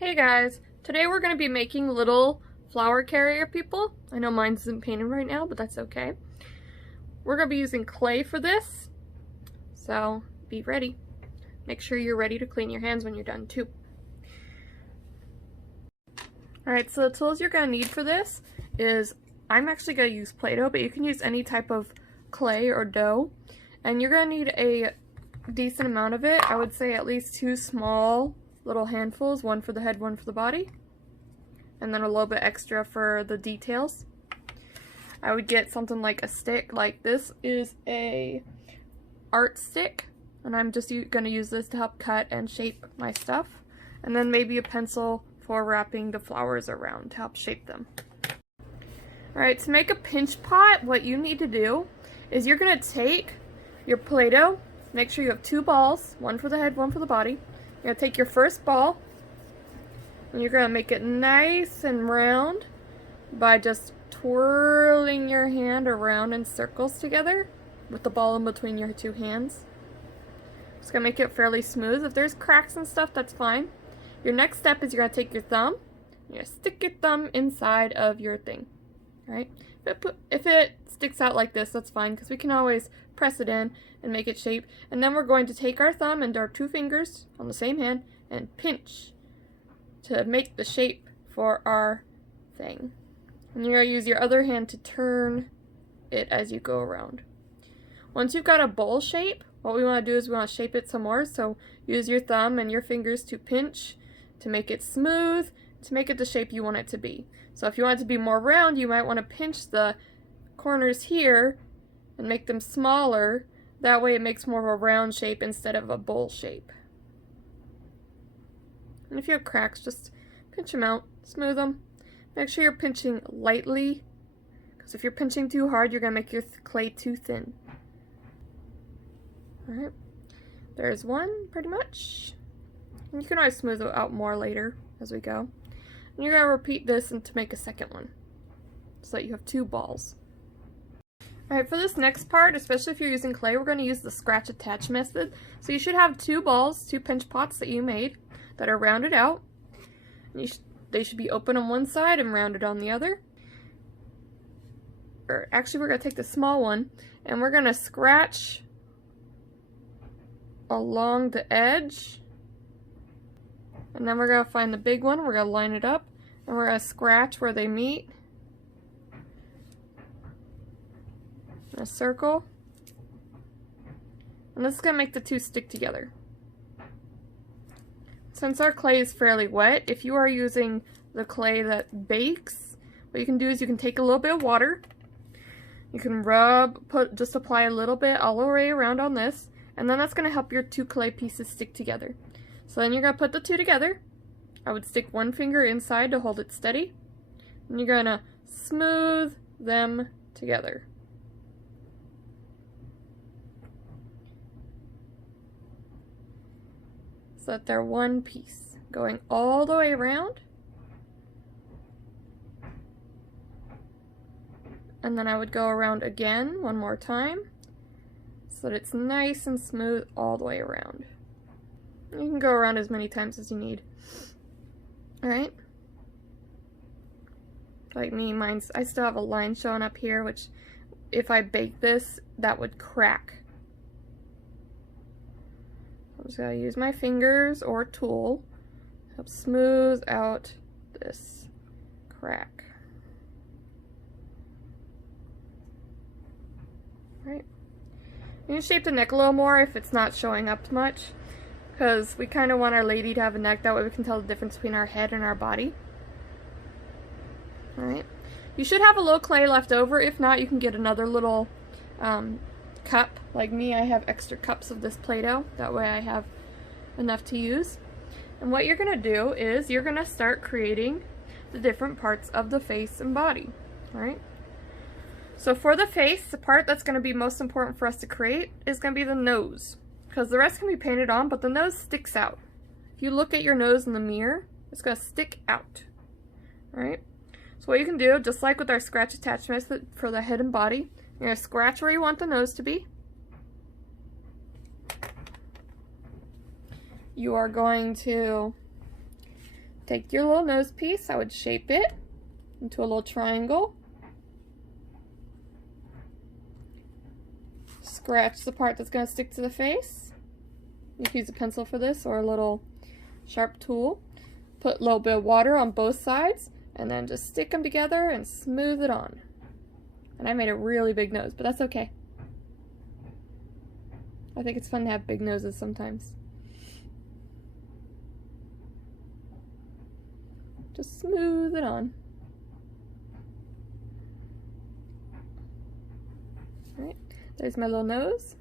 Hey guys, today we're going to be making little flower carrier people. I know mine isn't painted right now, but that's okay. We're going to be using clay for this, so be ready. Make sure you're ready to clean your hands when you're done too. Alright, so the tools you're going to need for this is, I'm actually going to use Play-Doh, but you can use any type of clay or dough. And you're going to need a decent amount of it. I would say at least 2 small little handfuls, one for the head, one for the body, and then a little bit extra for the details. I would get something like a stick. Like this is a art stick, and I'm just going to use this to help cut and shape my stuff, and then maybe a pencil for wrapping the flowers around to help shape them. Alright, to make a pinch pot, what you need to do is you're going to take your Play-Doh, make sure you have 2 balls, one for the head, one for the body. You're going to take your first ball, and you're going to make it nice and round by just twirling your hand around in circles together with the ball in between your 2 hands. Just going to make it fairly smooth. If there's cracks and stuff, that's fine. Your next step is you're going to take your thumb, you're going to stick your thumb inside of your thing. Alright? If it sticks out like this, that's fine, because we can always press it in and make it shape. And then we're going to take our thumb and our 2 fingers on the same hand and pinch to make the shape for our thing. And you're going to use your other hand to turn it as you go around. Once you've got a bowl shape, what we want to do is we want to shape it some more. So use your thumb and your fingers to pinch to make it smooth, to make it the shape you want it to be. So if you want it to be more round, you might want to pinch the corners here and make them smaller. That way it makes more of a round shape instead of a bowl shape. And if you have cracks, just pinch them out, smooth them. Make sure you're pinching lightly, because if you're pinching too hard, you're going to make your clay too thin. Alright, there's one pretty much. And you can always smooth it out more later as we go. And you're going to repeat this and to make a second one, so that you have 2 balls. Alright, for this next part, especially if you're using clay, we're going to use the scratch attach method. So you should have 2 balls, 2 pinch pots that you made that are rounded out. And they should be open on one side and rounded on the other. Or actually, we're going to take the small one and we're going to scratch along the edge. And then we're going to find the big one, we're going to line it up, and we're going to scratch where they meet. A circle. And this is going to make the 2 stick together. Since our clay is fairly wet, if you are using the clay that bakes, what you can do is you can take a little bit of water, you can just apply a little bit all the way around on this, and then that's going to help your 2 clay pieces stick together. So then you're going to put the 2 together. I would stick 1 finger inside to hold it steady, and you're going to smooth them together. So that they're one piece, going all the way around. And then I would go around again one more time, so that it's nice and smooth all the way around. You can go around as many times as you need. Alright? Like me, I still have a line showing up here, which if I bake this, that would crack. I'm just going to use my fingers or tool to help smooth out this crack. Right. You can shape the neck a little more if it's not showing up much, because we kind of want our lady to have a neck, that way we can tell the difference between our head and our body. Alright. You should have a little clay left over. If not, you can get another little cup. Like me, I have extra cups of this Play-Doh. That way I have enough to use. And what you're going to do is you're going to start creating the different parts of the face and body. Alright? So for the face, the part that's going to be most important for us to create is going to be the nose. Because the rest can be painted on, but the nose sticks out. If you look at your nose in the mirror, it's going to stick out. Alright? So what you can do, just like with our scratch attach method for the head and body, you're going to scratch where you want the nose to be. You are going to take your little nose piece, I would shape it into a little triangle. Scratch the part that's going to stick to the face. You can use a pencil for this or a little sharp tool. Put a little bit of water on both sides and then just stick them together and smooth it on. And I made a really big nose, but that's okay. I think it's fun to have big noses sometimes. Just smooth it on. Alright, there's my little nose.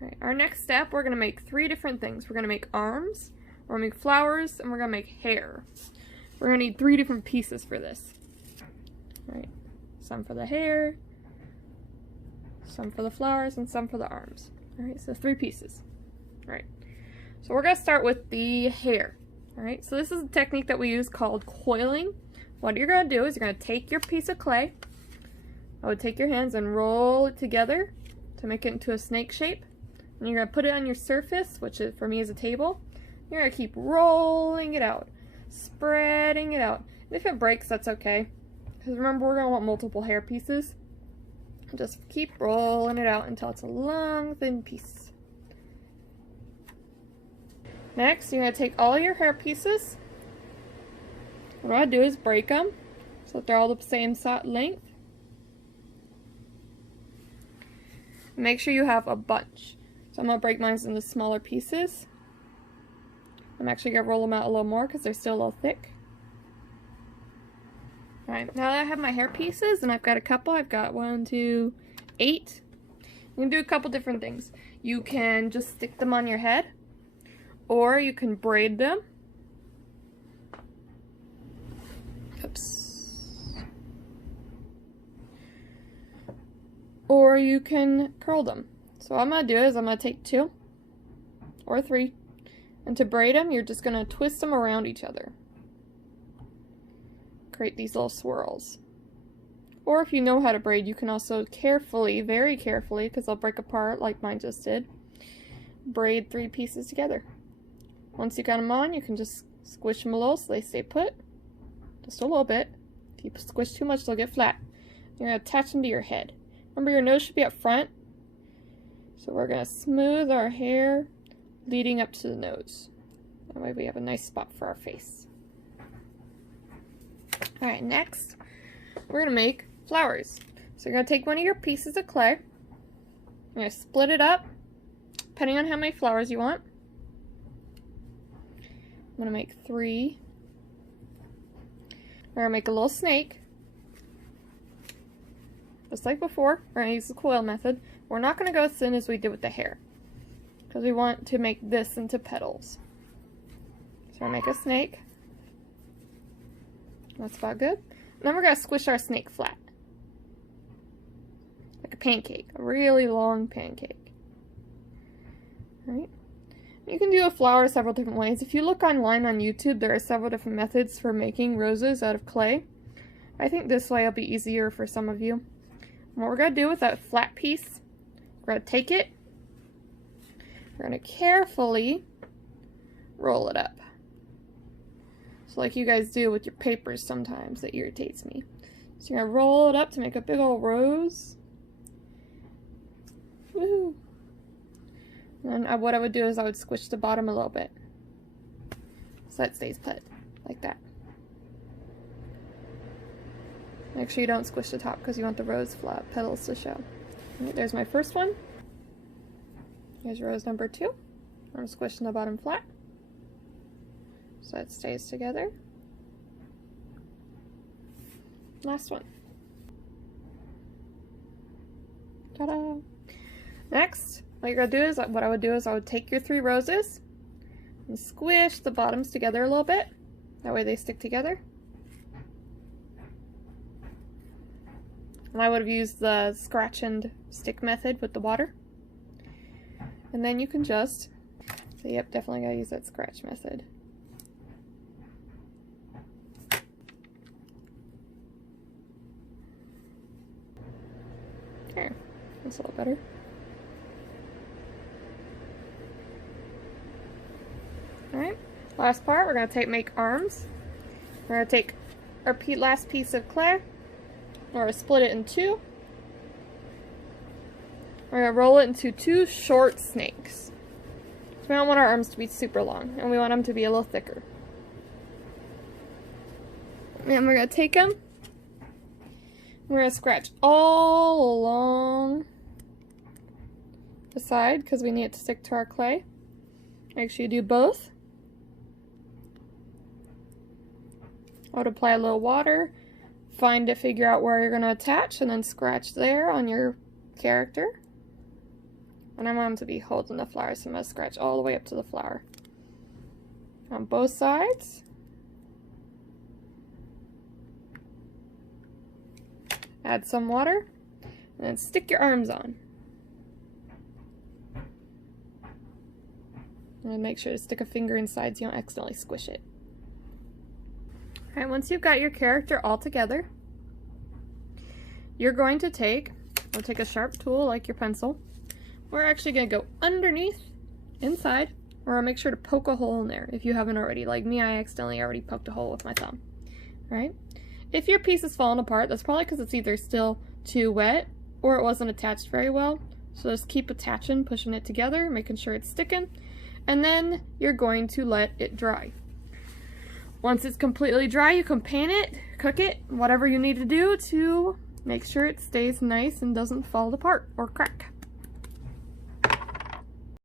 Alright, our next step, we're going to make 3 different things. We're going to make arms, we're going to make flowers, and we're going to make hair. We're going to need 3 different pieces for this. Alright, some for the hair, some for the flowers, and some for the arms. Alright, so 3 pieces. Alright, so we're going to start with the hair. Alright, so this is a technique that we use called coiling. What you're going to do is you're going to take your piece of clay. I would take your hands and roll it together to make it into a snake shape. And you're going to put it on your surface, which is, for me is a table. You're going to keep rolling it out, spreading it out. And if it breaks, that's okay. Because remember, we're going to want multiple hair pieces. Just keep rolling it out until it's a long, thin piece. Next, you're going to take all your hair pieces. What I do is break them so that they're all the same length. Make sure you have a bunch. So I'm going to break mine into smaller pieces. I'm actually going to roll them out a little more because they're still a little thick. Alright, now that I have my hair pieces, and I've got a couple, I've got 1, 2, 8. You can do a couple different things. You can just stick them on your head, or you can braid them. Oops. Or you can curl them. So what I'm going to do is I'm going to take 2 or 3, and to braid them, you're just going to twist them around each other. Create these little swirls. Or if you know how to braid, you can also carefully, very carefully, because they'll break apart like mine just did, braid 3 pieces together. Once you got them on, you can just squish them a little so they stay put. Just a little bit. If you squish too much, they'll get flat. You're going to attach them to your head. Remember, your nose should be up front. So we're going to smooth our hair leading up to the nose. That way we have a nice spot for our face. Alright, next, we're going to make flowers. So you're going to take one of your pieces of clay. You're going to split it up, depending on how many flowers you want. I'm going to make 3. We're going to make a little snake. Just like before, we're going to use the coil method. We're not going to go as thin as we did with the hair, because we want to make this into petals. So we'll make a snake. That's about good. And then we're going to squish our snake flat. Like a pancake. A really long pancake. Alright. You can do a flower several different ways. If you look online on YouTube, there are several different methods for making roses out of clay. I think this way will be easier for some of you. And what we're going to do with that flat piece, we're going to take it, we're going to carefully roll it up. So like you guys do with your papers sometimes, that irritates me. So you're going to roll it up to make a big old rose. Woohoo! And then what I would do is I would squish the bottom a little bit, so that stays put, like that. Make sure you don't squish the top because you want the rose petals to show. Right, there's my first one. Here's rose number 2. I'm squishing the bottom flat, so it stays together. Last one. Ta-da! Next, what you're going to do is, what I would do is I would take your 3 roses and squish the bottoms together a little bit. That way they stick together. And I would have used the scratch and stick method with the water. And then you can just, so yep, definitely gotta use that scratch method. There, that's a little better. Alright, Last part, we're going to make arms. We're going to take our last piece of clay. We're going to split it in two. We're going to roll it into two short snakes. So we don't want our arms to be super long, and we want them to be a little thicker. And we're going to take them. We're going to scratch all along the side because we need it to stick to our clay. Make sure you do both. I would apply a little water, figure out where you're going to attach, and then scratch there on your character. And I want them to be holding the flower, so I'm going to scratch all the way up to the flower. On both sides. Add some water, and then stick your arms on. And make sure to stick a finger inside so you don't accidentally squish it. Alright, once you've got your character all together, you're going to take a sharp tool like your pencil. We're actually going to go underneath, inside, or make sure to poke a hole in there if you haven't already. Like me, I accidentally already poked a hole with my thumb. Alright? If your piece is falling apart, that's probably because it's either still too wet or it wasn't attached very well. So just keep attaching, pushing it together, making sure it's sticking, and then you're going to let it dry. Once it's completely dry, you can paint it, cook it, whatever you need to do to make sure it stays nice and doesn't fall apart or crack.